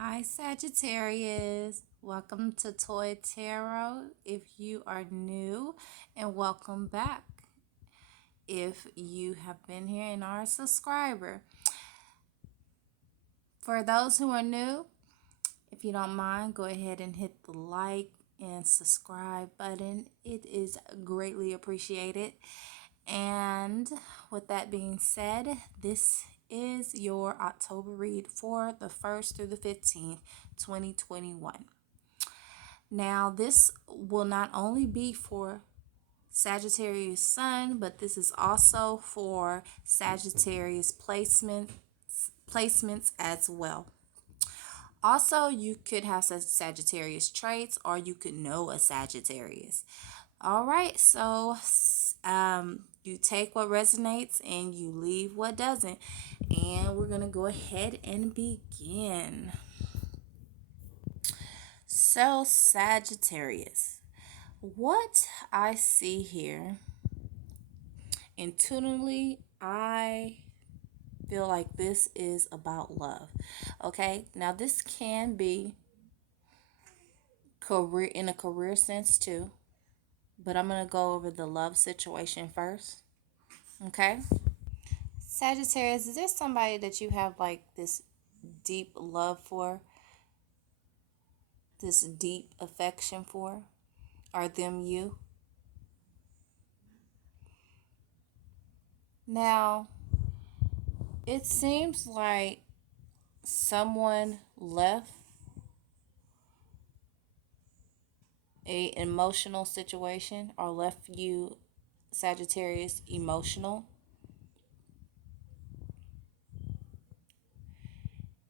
Hi, Sagittarius. Welcome to Toy Tarot if you are new, and welcome back if you have been here and are a subscriber. For those who are new, if you don't mind, go ahead and hit the like and subscribe button. It is greatly appreciated. And with that being said, this is your October read for the 1st through the 15th, 2021. Now, this will not only be for Sagittarius Sun, but this is also for Sagittarius placements as well. Also, you could have Sagittarius traits, or you could know a Sagittarius. All right, so you take what resonates and you leave what doesn't. And we're going to go ahead and begin. So, Sagittarius, what I see here, intuitively, I feel like this is about love. Okay, now this can be career in a career sense too, but I'm going to go over the love situation first. Okay, Sagittarius, is there somebody that you have like this deep love for, this deep affection for? Are them you? Now, it seems like someone left a emotional situation or left you, Sagittarius, emotional.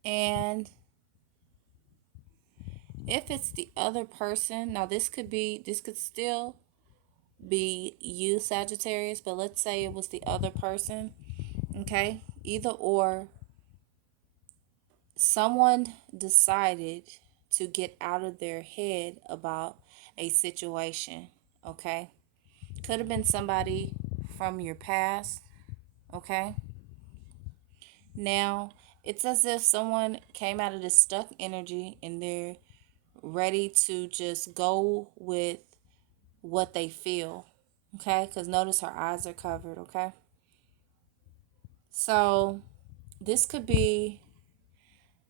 And if it's the other person, now this could still be you, Sagittarius, but let's say it was the other person. Okay, either or, someone decided to get out of their head about a situation. Okay, could have been somebody from your past. Okay, now it's as if someone came out of this stuck energy and they're ready to just go with what they feel. Okay, because notice her eyes are covered. Okay, so this could be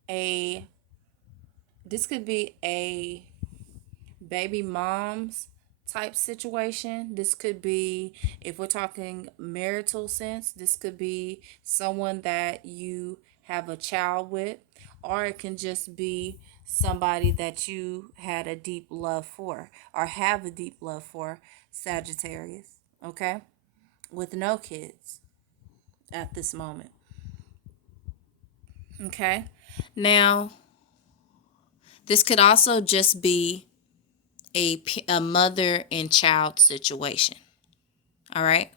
a this could be a baby mom's type situation. This could be, if we're talking marital sense, this could be someone that you have a child with, or it can just be somebody that you had a deep love for or have a deep love for, Sagittarius. Okay, with no kids at this moment. Okay, now this could also just be a mother and child situation. All right.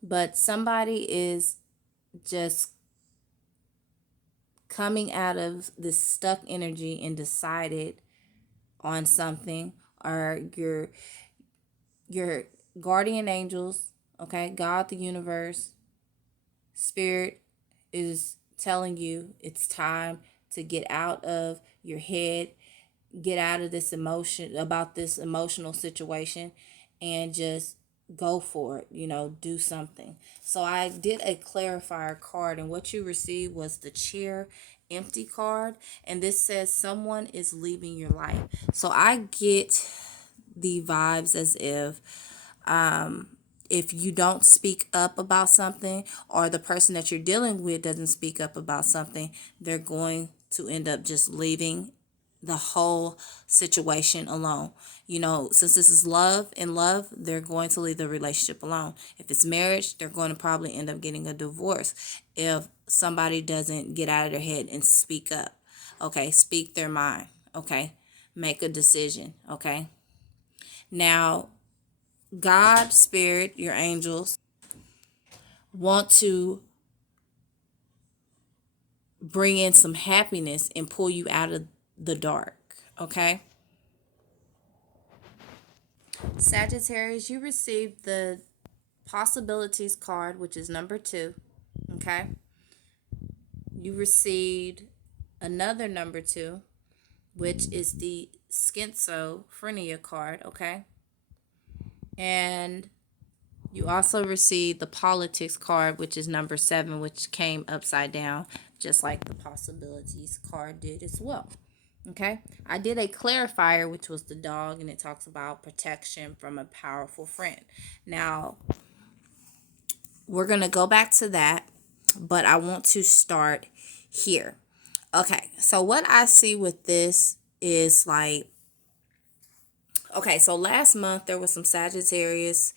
But somebody is just coming out of this stuck energy and decided on something, or your guardian angels, okay, God, the universe, spirit is telling you it's time to get out of your head, get out of this emotion about this emotional situation, and just go for it, do something. So I did a clarifier card, and what you received was the chair empty card, and this says someone is leaving your life. So I get the vibes as if you don't speak up about something, or the person that you're dealing with doesn't speak up about something, they're going to end up just leaving the whole situation alone. Since this is love and love, they're going to leave the relationship alone. If it's marriage, they're going to probably end up getting a divorce if somebody doesn't get out of their head and speak up. Okay, speak their mind. Okay, make a decision. Okay, now God, spirit, your angels want to bring in some happiness and pull you out of the dark. Okay, Sagittarius, you received the possibilities card, which is number 2. Okay, you received another number 2, which is the schizophrenia card, okay? And you also received the politics card, which is number 7, which came upside down, just like the possibilities card did as well. Okay, I did a clarifier, which was the dog, and it talks about protection from a powerful friend. Now, we're going to go back to that, but I want to start here. Okay, so what I see with this is like, okay, so last month there was some Sagittarius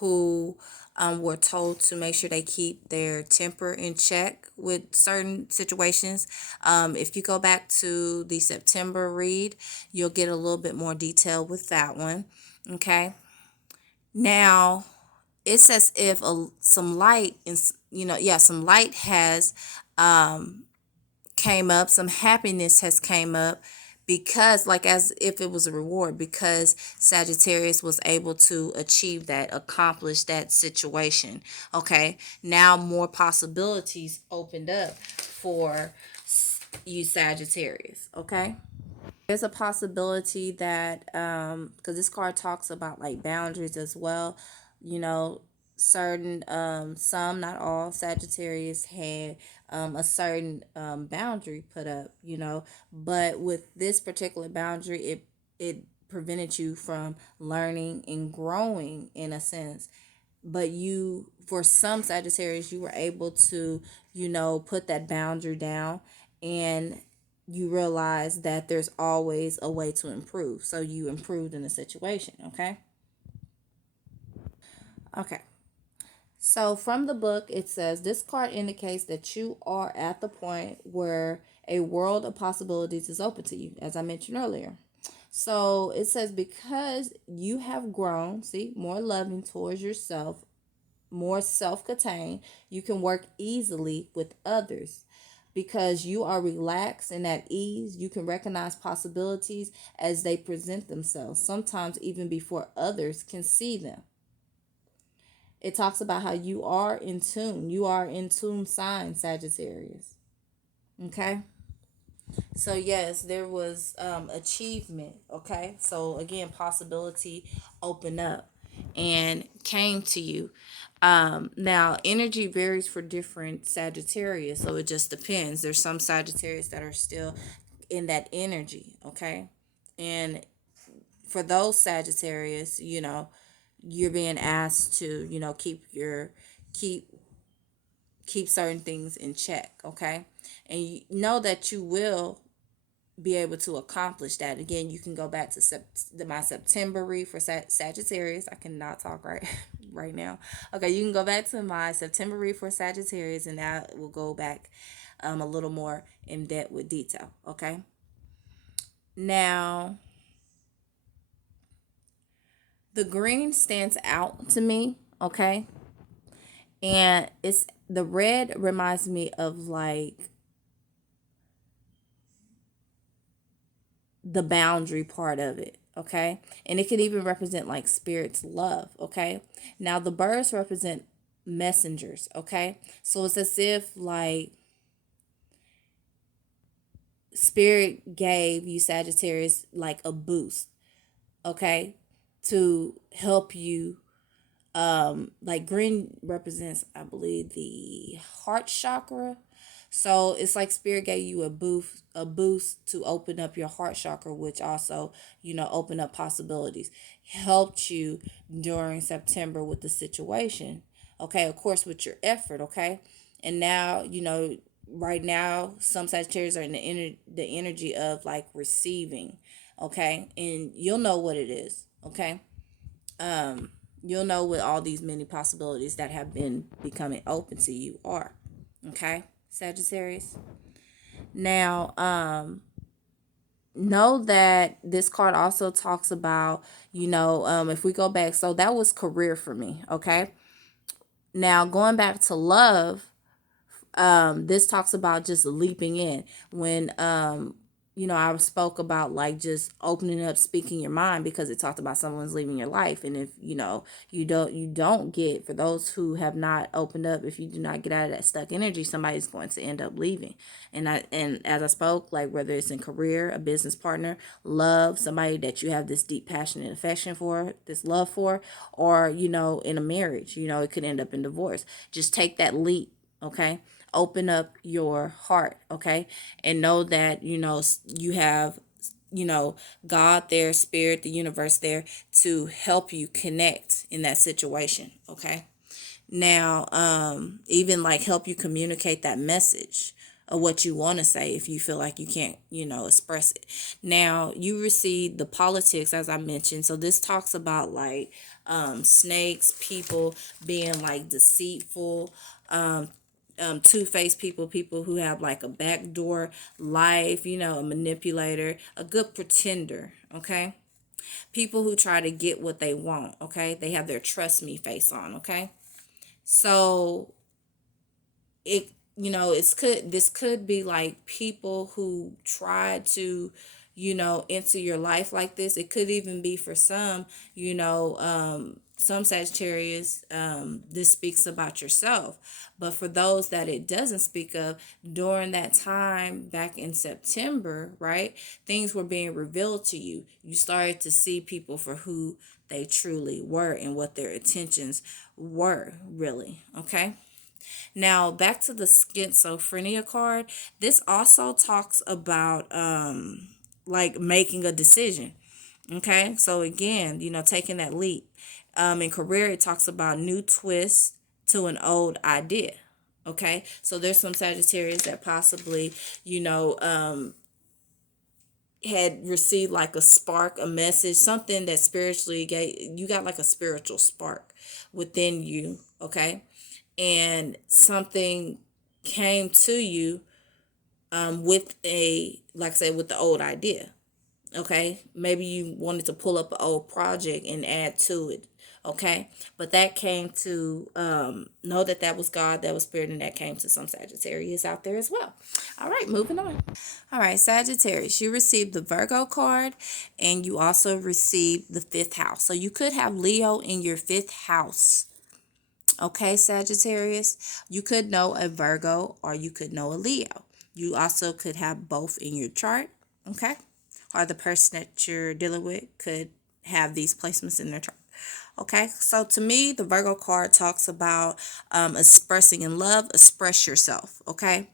who were told to make sure they keep their temper in check with certain situations. If you go back to the September read, you'll get a little bit more detail with that one. Okay. Now, it's as if some light, some light has came up, some happiness has came up, because like as if it was a reward, because Sagittarius was able to achieve that, accomplish that situation. Okay, now more possibilities opened up for you Sagittarius. Okay, there's a possibility that because this card talks about like boundaries as well, you know, certain some, not all Sagittarius had a certain boundary put up, but with this particular boundary, it prevented you from learning and growing in a sense. But you, for some Sagittarius, you were able to, put that boundary down, and you realize that there's always a way to improve. So you improved in the situation, okay? Okay. So from the book, it says this card indicates that you are at the point where a world of possibilities is open to you, as I mentioned earlier. So it says because you have grown, see, more loving towards yourself, more self contained, you can work easily with others. Because you are relaxed and at ease, you can recognize possibilities as they present themselves, sometimes even before others can see them. It talks about how you are in tune. You are in tune sign, Sagittarius. Okay? So yes, there was achievement. Okay? So again, possibility opened up and came to you. Now, energy varies for different Sagittarius, so it just depends. There's some Sagittarius that are still in that energy, okay? And for those Sagittarius, you're being asked to, keep keep certain things in check, okay? And you know that you will be able to accomplish that. Again, you can go back to my September read for Sagittarius. I cannot talk right now. Okay, you can go back to my September read for Sagittarius, and that will go back a little more in depth with detail. Okay. Now, the green stands out to me. Okay, and it's the red reminds me of like the boundary part of it, okay? And it could even represent like spirit's love, okay? Now the birds represent messengers, okay? So it's as if like spirit gave you Sagittarius like a boost, okay? To help you, like green represents, I believe, the heart chakra. So it's like spirit gave you a boost to open up your heart chakra, which also, open up possibilities. Helped you during September with the situation. Okay, of course with your effort, okay? And now, right now some Sagittarius are in the energy of like receiving, okay? And you'll know what it is, okay? You'll know what all these many possibilities that have been becoming open to you are. Okay, Sagittarius. Now, know that this card also talks about, if we go back, so that was career for me. Okay. Now, going back to love, this talks about just leaping in when I spoke about like just opening up, speaking your mind, because it talked about someone's leaving your life. And if you don't get, for those who have not opened up, if you do not get out of that stuck energy, somebody's going to end up leaving. And as I spoke, like whether it's in career, a business partner, love, somebody that you have this deep passion and affection for, this love for, or in a marriage, it could end up in divorce. Just take that leap. Okay, open up your heart. Okay, and know that you have God there, spirit, the universe there to help you connect in that situation. Okay, now even like help you communicate that message of what you want to say if you feel like you can't express it. Now you receive the politics, as I mentioned. So this talks about like snakes, people being like deceitful, two-faced people, people who have like a backdoor life, a manipulator, a good pretender. Okay, people who try to get what they want. Okay, they have their trust me face on. Okay, so it this could be like people who try to enter your life like this. It could even be for some Sagittarius, this speaks about yourself. But for those that it doesn't speak of, during that time back in September, right, things were being revealed to you. You started to see people for who they truly were and what their intentions were, really. Okay, now back to the schizophrenia card. This also talks about like making a decision. Okay, so again, taking that leap. In career, it talks about new twist to an old idea. Okay, so there's some Sagittarius that possibly had received like a spark, a message, something that spiritually you got like a spiritual spark within you. Okay, and something came to you with like I said, with the old idea. Okay, maybe you wanted to pull up an old project and add to it. Okay, but that came to know that that was God, that was spirit, and that came to some Sagittarius out there as well. All right, moving on. All right, Sagittarius, you received the Virgo card, and you also received the fifth house. So you could have Leo in your fifth house. Okay, Sagittarius, you could know a Virgo or you could know a Leo. You also could have both in your chart. Okay, or the person that you're dealing with could have these placements in their chart. Okay, so to me, the Virgo card talks about expressing in love, express yourself. Okay,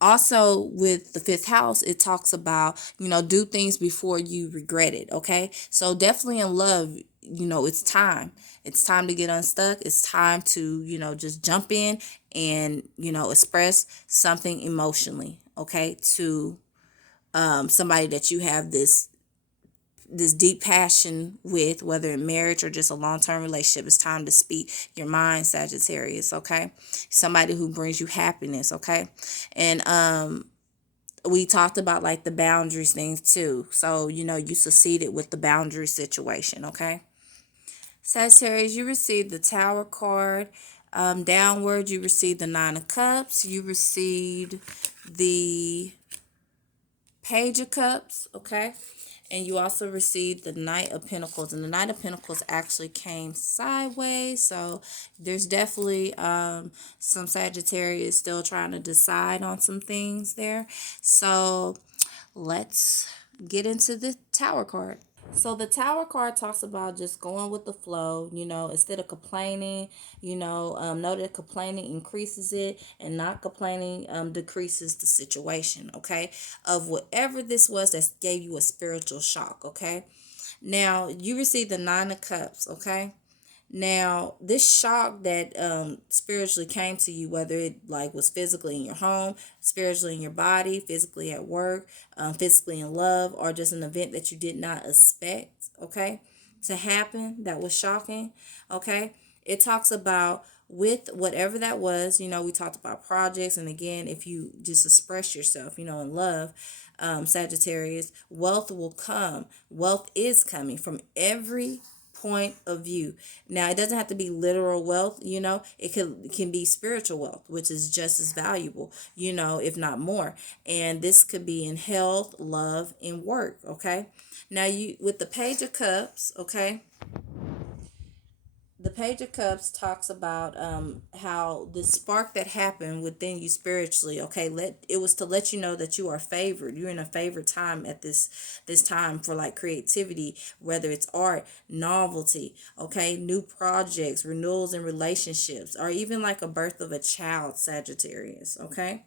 also with the fifth house, it talks about do things before you regret it. Okay, so definitely in love, it's time to get unstuck. It's time to just jump in and express something emotionally. Okay, to somebody that you have this deep passion with, whether in marriage or just a long-term relationship. It's time to speak your mind, Sagittarius. Okay, somebody who brings you happiness. Okay, and we talked about like the boundaries things too. So you succeeded with the boundary situation. Okay, Sagittarius, you received the Tower card. Downward, you received the Nine of Cups. You received the Page of Cups. Okay, and you also received the Knight of Pentacles, and the Knight of Pentacles actually came sideways. So there's definitely some Sagittarius still trying to decide on some things there. So let's get into the Tower card. So the Tower card talks about just going with the flow, instead of complaining. Know that complaining increases it, and not complaining decreases the situation. Okay, of whatever this was that gave you a spiritual shock. Okay, now you received the Nine of Cups. Okay, now, this shock that spiritually came to you, whether it like was physically in your home, spiritually in your body, physically at work, physically in love, or just an event that you did not expect, okay, to happen, that was shocking. Okay, it talks about with whatever that was. We talked about projects, and again, if you just express yourself, in love, Sagittarius, wealth will come. Wealth is coming from every point of view. Now, it doesn't have to be literal wealth, it can be spiritual wealth, which is just as valuable, if not more. And this could be in health, love, and work, okay? Now, you with the Page of Cups, okay? The Page of Cups talks about how the spark that happened within you spiritually, okay, it was to let you know that you are favored. You're in a favored time at this time for like creativity, whether it's art, novelty, okay, new projects, renewals in relationships, or even like a birth of a child, Sagittarius, okay?